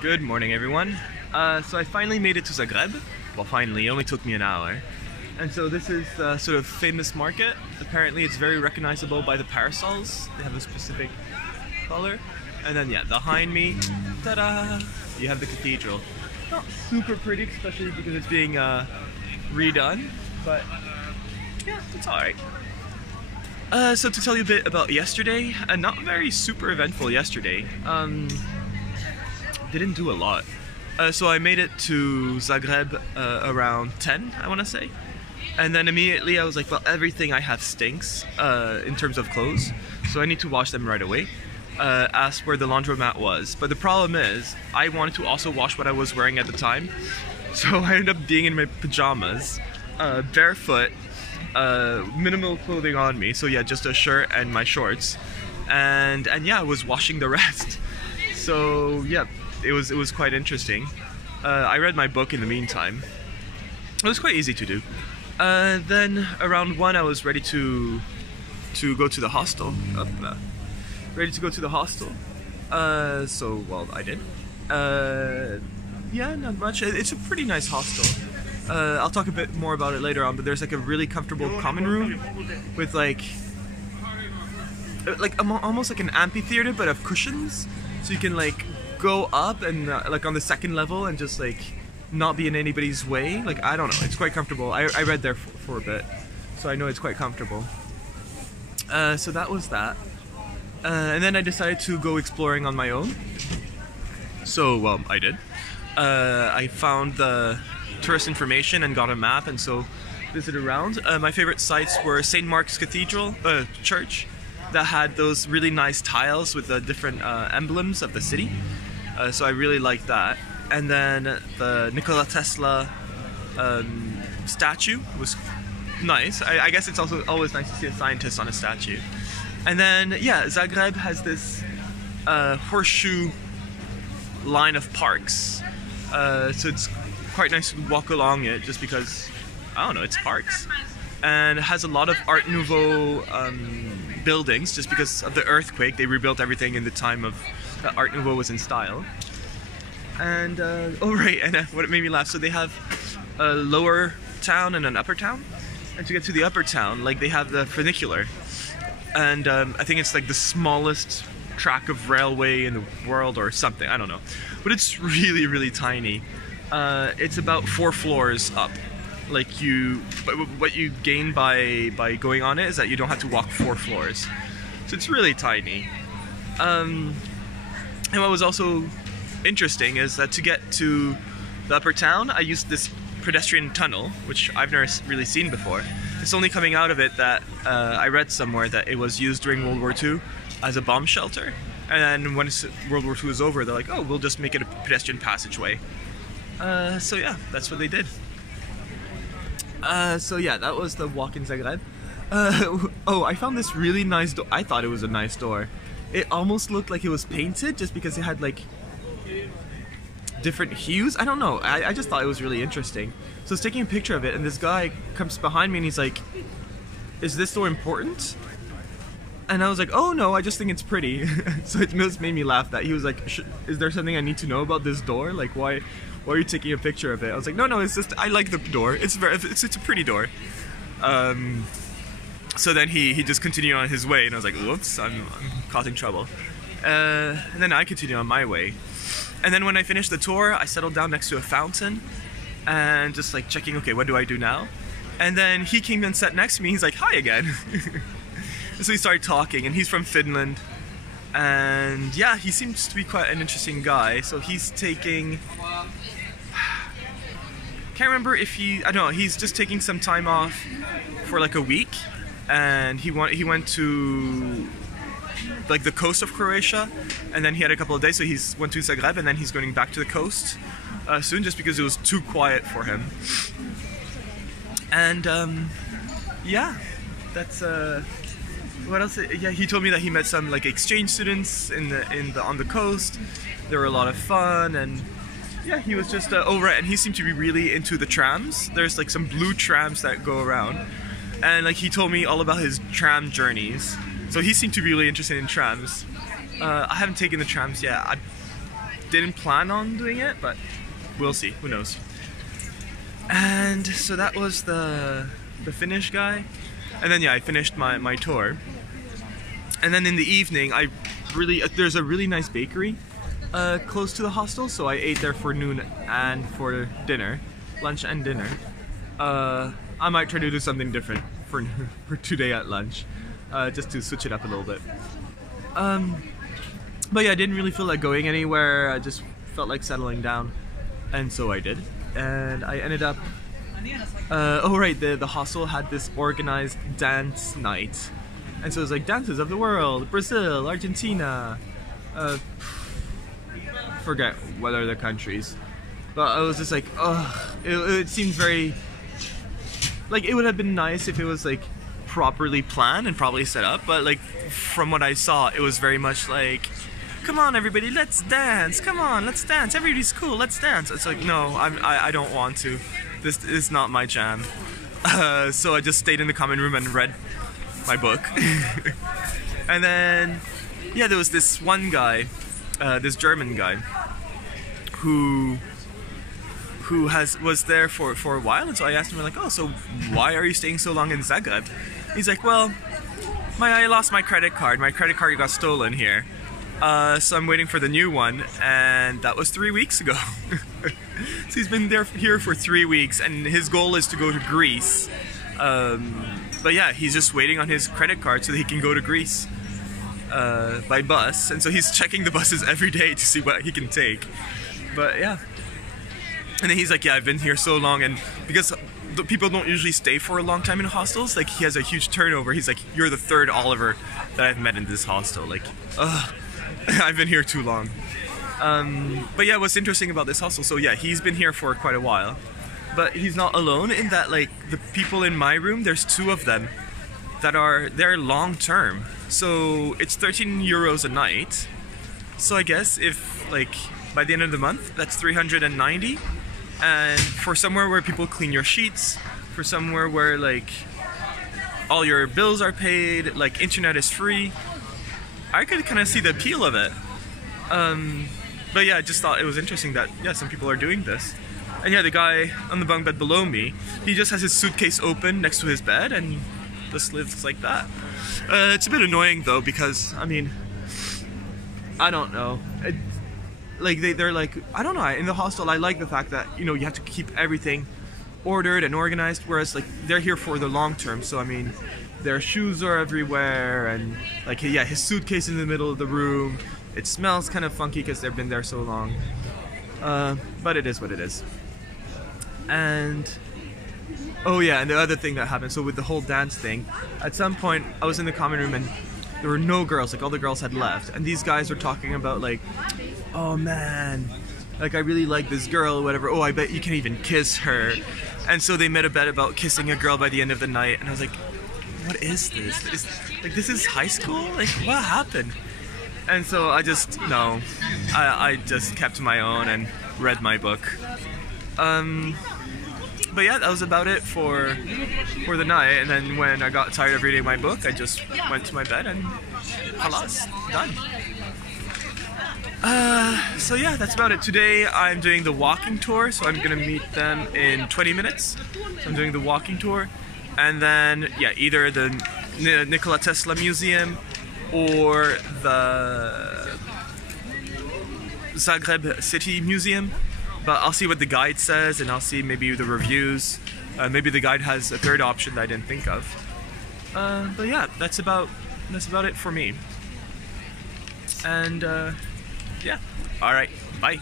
Good morning, everyone. So I finally made it to Zagreb. Well, finally, it only took me an hour. And so this is a sort of famous market. Apparently it's very recognizable by the parasols. They have a specific color. And then yeah, behind me, ta-da! You have the cathedral. Not super pretty, especially because it's being redone, but yeah, it's alright. So to tell you a bit about yesterday, not very super eventful yesterday. Didn't do a lot. So I made it to Zagreb around 10, I want to say. And then immediately I was like, well, everything I have stinks in terms of clothes, so I need to wash them right away. Asked where the laundromat was. But the problem is, I wanted to also wash what I was wearing at the time. So I ended up being in my pajamas, barefoot, minimal clothing on me. So yeah, just a shirt and my shorts. And yeah, I was washing the rest. So yeah. It was quite interesting. I read my book in the meantime. It was quite easy to do. Then around 1 I was ready to go to the hostel. Ready to go to the hostel. So well, I did. Yeah, not much. It's a pretty nice hostel. I'll talk a bit more about it later on, but there's like a really comfortable common room with like almost like an amphitheater but of cushions, so you can like go up and like on the second level and just like not be in anybody's way. Like, I don't know, it's quite comfortable. I read there for a bit, so I know it's quite comfortable. So that was that. And then I decided to go exploring on my own. So, well, I did. I found the tourist information and got a map, and so visited around. My favorite sites were St. Mark's Cathedral, church, that had those really nice tiles with the different emblems of the city. So I really liked that. And then the Nikola Tesla statue was nice. I guess it's also always nice to see a scientist on a statue. And then, yeah, Zagreb has this horseshoe line of parks. So it's quite nice to walk along it just because, I don't know, it's parks. And it has a lot of Art Nouveau buildings just because of the earthquake. They rebuilt everything in the time of Art Nouveau was in style. And oh right, and what made me laugh, so they have a lower town and an upper town, and to get to the upper town, like, they have the funicular, and I think it's like the smallest track of railway in the world or something, I don't know, but it's really, really tiny. It's about 4 floors up. Like, what you gain by going on it is that you don't have to walk 4 floors, so it's really tiny. And what was also interesting is that to get to the upper town, I used this pedestrian tunnel, which I've never really seen before. It's only coming out of it that I read somewhere that it was used during World War II as a bomb shelter. And then when World War II was over, they're like, oh, we'll just make it a pedestrian passageway. So yeah, that's what they did. So yeah, that was the walk in Zagreb. Oh, I found this really nice door. I thought it was a nice door. It almost looked like it was painted just because it had like different hues. I don't know. I just thought it was really interesting. So I was taking a picture of it, and this guy comes behind me and he's like, "Is this door important?" And I was like, "Oh no, I just think it's pretty." So it just made me laugh that he was like, "Is there something I need to know about this door? Like, why are you taking a picture of it?" I was like, "No, it's just I like the door. It's a pretty door." So then he just continued on his way, and I was like, "Whoops, I'm causing trouble." And then I continued on my way. And then when I finished the tour, I settled down next to a fountain and just like checking, okay, what do I do now? And then he came and sat next to me. He's like, "Hi again." So we started talking, and he's from Finland. And yeah, he seems to be quite an interesting guy. So he's taking, can't remember if I don't know, he's just taking some time off for like a week. And he went to like the coast of Croatia, and then he had a couple of days, so he went to Zagreb, and then he's going back to the coast soon, just because it was too quiet for him. And yeah, that's what else? Yeah, he told me that he met some like exchange students on the coast. They were a lot of fun, and yeah, he was just over it, and he seemed to be really into the trams. There's like some blue trams that go around. And like he told me all about his tram journeys, so he seemed to be really interested in trams. I haven't taken the trams yet. didn't plan on doing it, but we'll see. Who knows? And so that was the Finnish guy. And then yeah, I finished my tour. And then in the evening, there's a really nice bakery close to the hostel, so I ate there for noon and for dinner, lunch and dinner. I might try to do something different for today at lunch, just to switch it up a little bit. But yeah, I didn't really feel like going anywhere. I just felt like settling down, and so I did. And I ended up. Oh right, the hostel had this organized dance night, and so it was like dances of the world, Brazil, Argentina, forget what other countries, but I was just like, ugh, it seemed very, like, it would have been nice if it was like properly planned and probably set up, but like from what I saw, it was very much like, come on everybody, let's dance, come on, let's dance, everybody's cool, let's dance. It's like, no, I don't want to. This is not my jam. So I just stayed in the common room and read my book. And then, yeah, there was this one guy, this German guy, who was there for a while, and so I asked him, like, oh, so why are you staying so long in Zagreb? He's like, well, I lost my credit card. My credit card got stolen here. So I'm waiting for the new one, and that was 3 weeks ago. So he's been here for 3 weeks, and his goal is to go to Greece. But yeah, he's just waiting on his credit card so that he can go to Greece by bus, and so he's checking the buses every day to see what he can take. But yeah. And then he's like, yeah, I've been here so long, and because the people don't usually stay for a long time in hostels, like, he has a huge turnover. He's like, you're the third Oliver that I've met in this hostel. Like, ugh. I've been here too long. But yeah, what's interesting about this hostel, so yeah, he's been here for quite a while, but he's not alone in that, like, the people in my room, there's 2 of them that they're long term. So it's 13 euros a night. So I guess if, like, by the end of the month, that's 390. And for somewhere where people clean your sheets, for somewhere where, like, all your bills are paid, like, internet is free, I could kind of see the appeal of it. But yeah, I just thought it was interesting that, yeah, some people are doing this. And yeah, the guy on the bunk bed below me, he just has his suitcase open next to his bed and just lives like that. It's a bit annoying though, because, I mean, I don't know. Like, they're like, I don't know, in the hostel I like the fact that, you know, you have to keep everything ordered and organized, whereas, like, they're here for the long term. So I mean, their shoes are everywhere, and, like, yeah, his suitcase in the middle of the room. It smells kind of funky because they've been there so long. But it is what it is. And, oh yeah, and the other thing that happened, so with the whole dance thing, at some point I was in the common room and there were no girls, like, all the girls had left. And these guys were talking about, like, oh man, like, I really like this girl or whatever. Oh, I bet you can even kiss her. And so they made a bet about kissing a girl by the end of the night, and I was like, what is this? This is high school? Like, what happened? And so I just, no, I just kept to my own and read my book. But yeah, that was about it for the night. And then when I got tired of reading my book, I just went to my bed and halas, done. So yeah, that's about it. Today I'm doing the walking tour, so I'm gonna meet them in 20 minutes. So I'm doing the walking tour, and then yeah, either the Nikola Tesla Museum or the Zagreb City Museum. But I'll see what the guide says, and I'll see maybe the reviews. Maybe the guide has a third option that I didn't think of. But yeah, that's about it for me. And yeah, all right, bye.